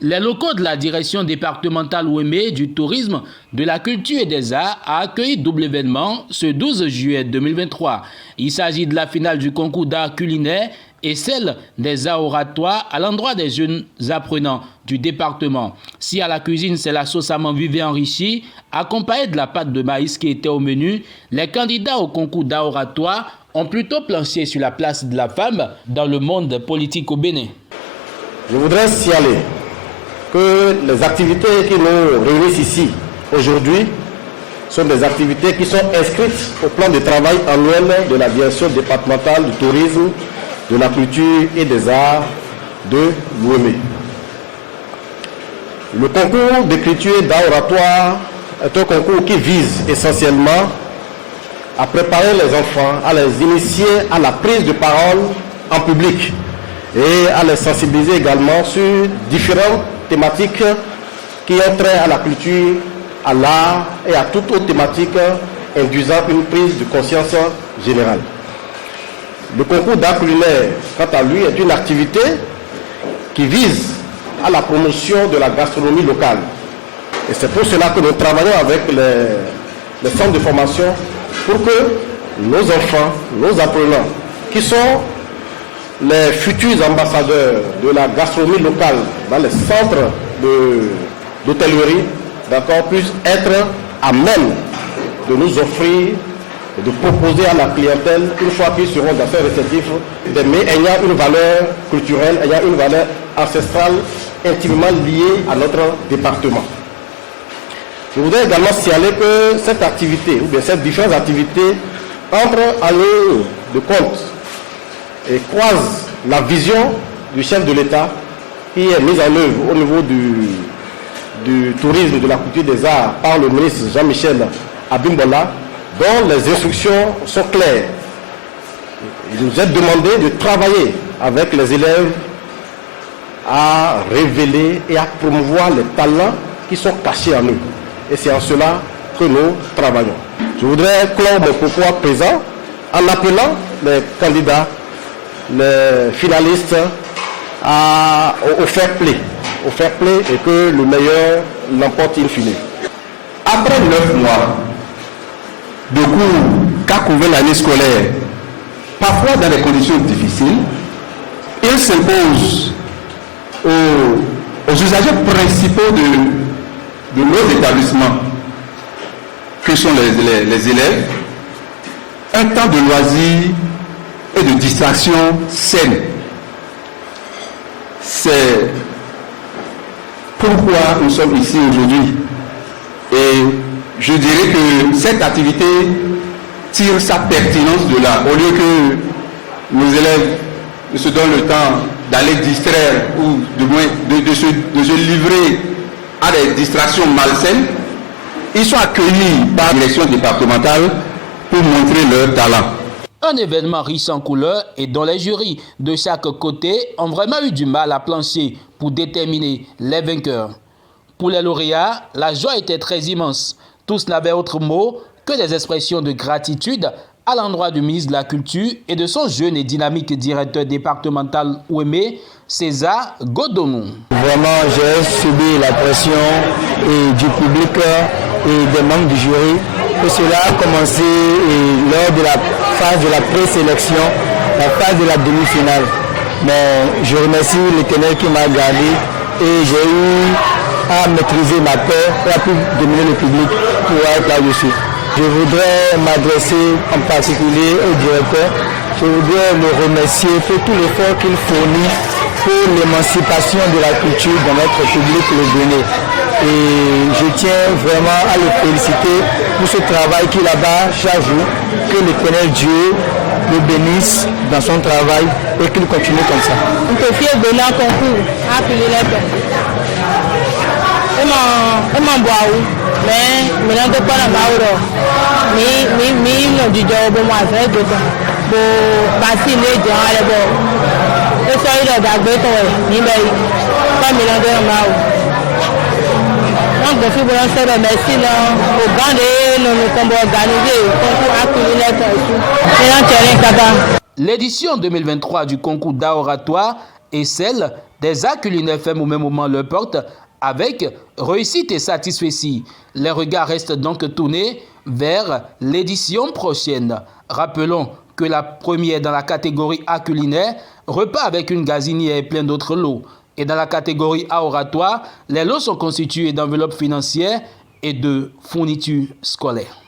Les locaux de la direction départementale Ouémé du tourisme, de la culture et des arts a accueilli double événement ce 12 juillet 2023. Il s'agit de la finale du concours d'art culinaire et celle des arts oratoires à l'endroit des jeunes apprenants du département. Si à la cuisine, c'est la sauce à vivée enrichie, accompagnée de la pâte de maïs qui était au menu, les candidats au concours d'art oratoire ont plutôt planché sur la place de la femme dans le monde politique au Bénin. Je voudrais signaler que les activités qui nous réunissent ici aujourd'hui sont des activités qui sont inscrites au plan de travail annuel de la direction départementale du tourisme, de la culture et des arts de l'Ouémé. Le concours d'écriture et d'art oratoire est un concours qui vise essentiellement à préparer les enfants, à les initier à la prise de parole en public et à les sensibiliser également sur différentes thématiques qui ont trait à la culture, à l'art et à toute autre thématique induisant une prise de conscience générale. Le concours d'art culinaire, quant à lui, est une activité qui vise à la promotion de la gastronomie locale. Et c'est pour cela que nous travaillons avec les centres de formation pour que nos enfants, nos apprenants, qui sont les futurs ambassadeurs de la gastronomie locale dans les centres d'hôtellerie, puissent être à même de nous offrir et de proposer à la clientèle, une fois qu'ils seront dans ces réceptifs, des mets ayant une valeur culturelle, ayant une valeur ancestrale intimement liée à notre département. Je voudrais également signaler que cette activité, ou bien ces différentes activités, entrent en ligne de compte et croisent la vision du chef de l'État qui est mise en œuvre au niveau du tourisme et de la culture des arts par le ministre Jean-Michel Abimbola, dont les instructions sont claires. Il nous est demandé de travailler avec les élèves à révéler et à promouvoir les talents qui sont cachés en eux. Et c'est en cela que nous travaillons. Je voudrais clore mon propos à présent en appelant les candidats, les finalistes au fair play. Au fair play et que le meilleur l'emporte in fine. Après 9 mois de cours qu'a couvert l'année scolaire, parfois dans des conditions difficiles, il s'impose aux usagers principaux de nos établissements, que sont les élèves, un temps de loisirs et de distraction saine. C'est pourquoi nous sommes ici aujourd'hui. Et je dirais que cette activité tire sa pertinence de là. Au lieu que nos élèves ne se donnent le temps d'aller distraire ou de se livrer à des distractions malsaines, ils sont accueillis par la direction départementale pour montrer leur talent. Un événement riche en couleurs et dont les jurys de chaque côté ont vraiment eu du mal à plancher pour déterminer les vainqueurs. Pour les lauréats, la joie était très immense. Tous n'avaient autre mot que des expressions de gratitude à l'endroit du ministre de la Culture et de son jeune et dynamique directeur départemental Ouémé, César Godonou. Vraiment, j'ai subi la pression du public et des membres du jury. Et cela a commencé lors de la phase de la présélection, la phase de la demi-finale. Mais je remercie l'Éternel qui m'a gardé et j'ai eu à maîtriser ma peur et à pu dominer le public pour être là-dessus. Je voudrais m'adresser en particulier au directeur. Je voudrais le remercier pour tout l'effort qu'il fournit pour l'émancipation de la culture dans notre public le Bénin. Et je tiens vraiment à le féliciter pour ce travail qu'il abat chaque jour. Que l'Éternel Dieu le bénisse dans son travail et qu'il continue comme ça. On peut fier de leur concours à appeler les gens. Et mon bois, mais maintenant de pas la mauro. Mais non du job au moins fait de bon bassine de aller bon. Et ça il a d'abord ni mais pas maintenant de mauro. Donc, je vous remercie au Gandé, nous sommes organisés concours à couler les. L'édition 2023 du concours d'art oratoire est celle des arts culinaires ferment au même moment leurs portes avec réussite et satisfaction. Les regards restent donc tournés vers l'édition prochaine. Rappelons que la première dans la catégorie art culinaire repart avec une gazinière et plein d'autres lots. Et dans la catégorie art oratoire, les lots sont constitués d'enveloppes financières et de fournitures scolaires.